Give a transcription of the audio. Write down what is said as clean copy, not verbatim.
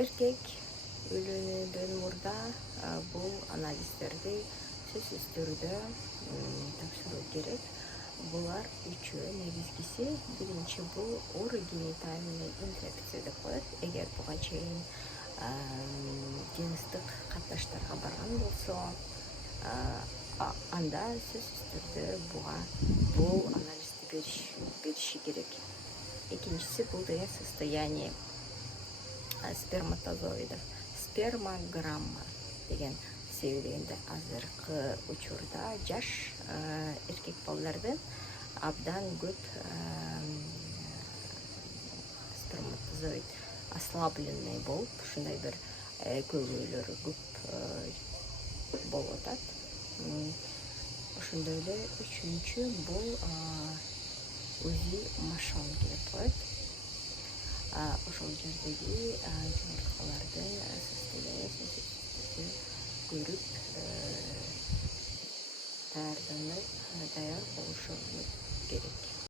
эркек өлүүнүдөн мурда бул анализдерди сөзсүз түрдө тапшыруу керек. Булар үчөө негизгиси. Биринчи бул урогенитальный инфекция деп коет. Эгер буга чейин жыныстык катнаштарга барган болсо, анда сөзсүз түрдө бул анализди бериши керек. Экинчиси бул деген состояние сперматозоидов. Спермограмма деген себебинде азыркы учурда жаш эркек балдардын абдан көп сперматозоид ослабленный болуп, ушундай бир көбөйлөрү көп болуп атат. Ошондой эле үчүнчү бул УЗИ мошонки деп коет. Ошол жердеги жумурткалардын состояниясын көрүп даяр болушу керек.